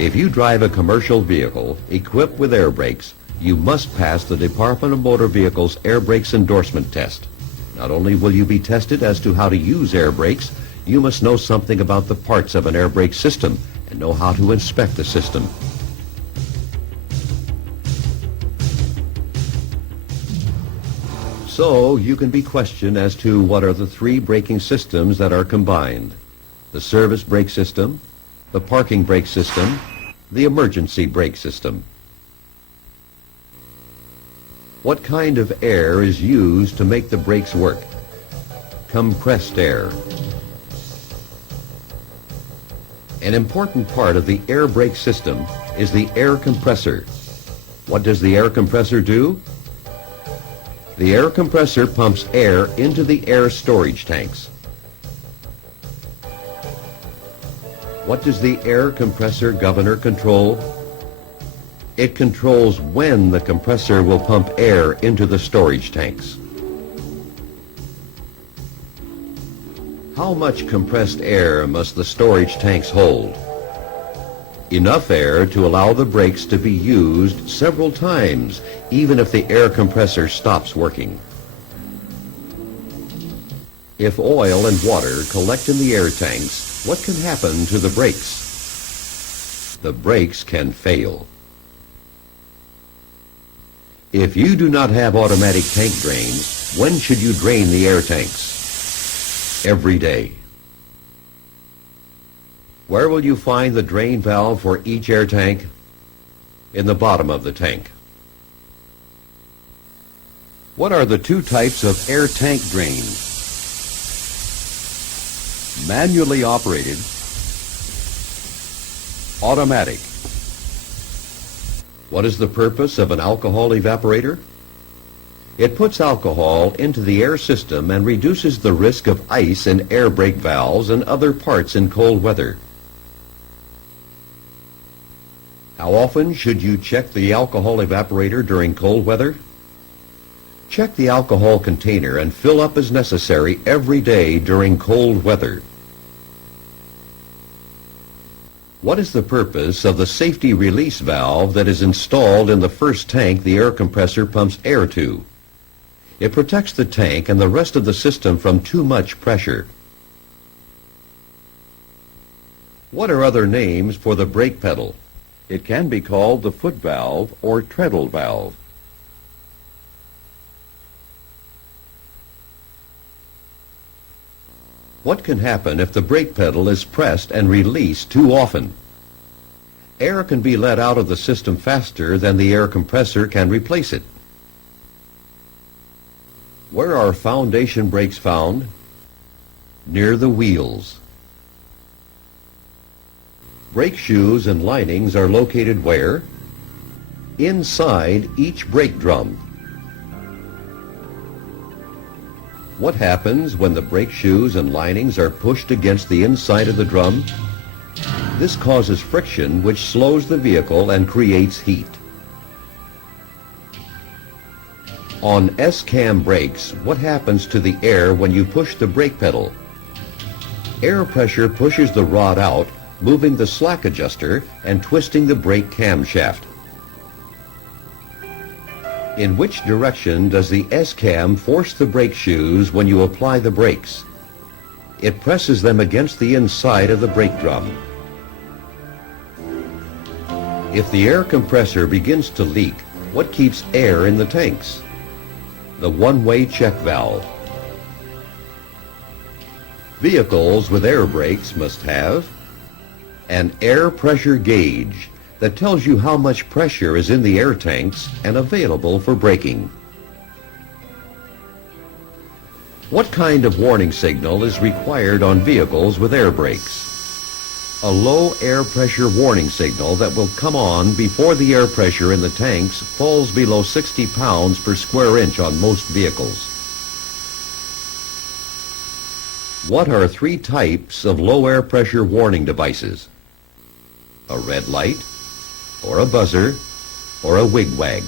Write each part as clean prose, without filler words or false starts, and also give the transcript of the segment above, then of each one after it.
If you drive a commercial vehicle equipped with air brakes, you must pass the Department of Motor Vehicles air brakes endorsement test. Not only will you be tested as to how to use air brakes, you must know something about the parts of an air brake system and know how to inspect the system. So you can be questioned as to what are the three braking systems that are combined: the service brake system, the parking brake system, the emergency brake system. What kind of air is used to make the brakes work? Compressed air. An important part of the air brake system is the air compressor. What does the air compressor do? The air compressor pumps air into the air storage tanks. What does the air compressor governor control? It controls when the compressor will pump air into the storage tanks. How much compressed air must the storage tanks hold? Enough air to allow the brakes to be used several times, even if the air compressor stops working. If oil and water collect in the air tanks, what can happen to the brakes? The brakes can fail. If you do not have automatic tank drains, when should you drain the air tanks? Every day. Where will you find the drain valve for each air tank? In the bottom of the tank. What are the two types of air tank drains? Manually operated, automatic. What is the purpose of an alcohol evaporator? It puts alcohol into the air system and reduces the risk of ice in air brake valves and other parts in cold weather. How often should you check the alcohol evaporator during cold weather? Check the alcohol container and fill up as necessary every day during cold weather. What is the purpose of the safety release valve that is installed in the first tank the air compressor pumps air to? It protects the tank and the rest of the system from too much pressure. What are other names for the brake pedal? It can be called the foot valve or treadle valve. What can happen if the brake pedal is pressed and released too often? Air can be let out of the system faster than the air compressor can replace it. Where are foundation brakes found? Near the wheels. Brake shoes and linings are located where? Inside each brake drum. What happens when the brake shoes and linings are pushed against the inside of the drum? This causes friction which slows the vehicle and creates heat. On S-cam brakes, what happens to the air when you push the brake pedal? Air pressure pushes the rod out, moving the slack adjuster and twisting the brake camshaft. In which direction does the S-cam force the brake shoes when you apply the brakes? It presses them against the inside of the brake drum. If the air compressor begins to leak, what keeps air in the tanks? The one-way check valve. Vehicles with air brakes must have an air pressure gauge that tells you how much pressure is in the air tanks and available for braking. What kind of warning signal is required on vehicles with air brakes? A low air pressure warning signal that will come on before the air pressure in the tanks falls below 60 pounds per square inch on most vehicles. What are three types of low air pressure warning devices? A red light, or a buzzer, or a wigwag.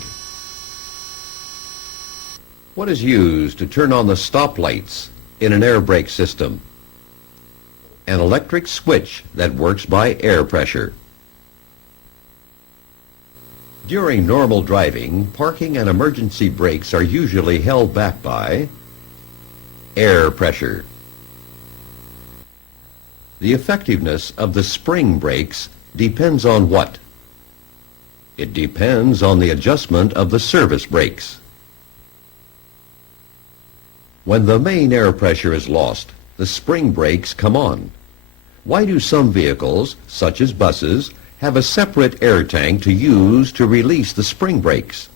What is used to turn on the stop lights in an air brake system? An electric switch that works by air pressure. During normal driving, parking and emergency brakes are usually held back by air pressure. The effectiveness of the spring brakes depends on what? It depends on the adjustment of the service brakes. When the main air pressure is lost, the spring brakes come on. Why do some vehicles, such as buses, have a separate air tank to use to release the spring brakes?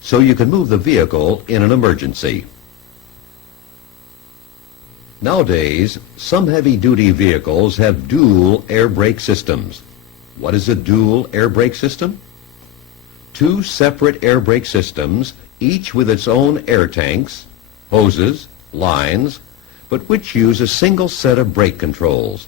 So you can move the vehicle in an emergency. Nowadays, some heavy-duty vehicles have dual air brake systems. What is a dual air brake system? Two separate air brake systems, each with its own air tanks, hoses, lines, but which use a single set of brake controls.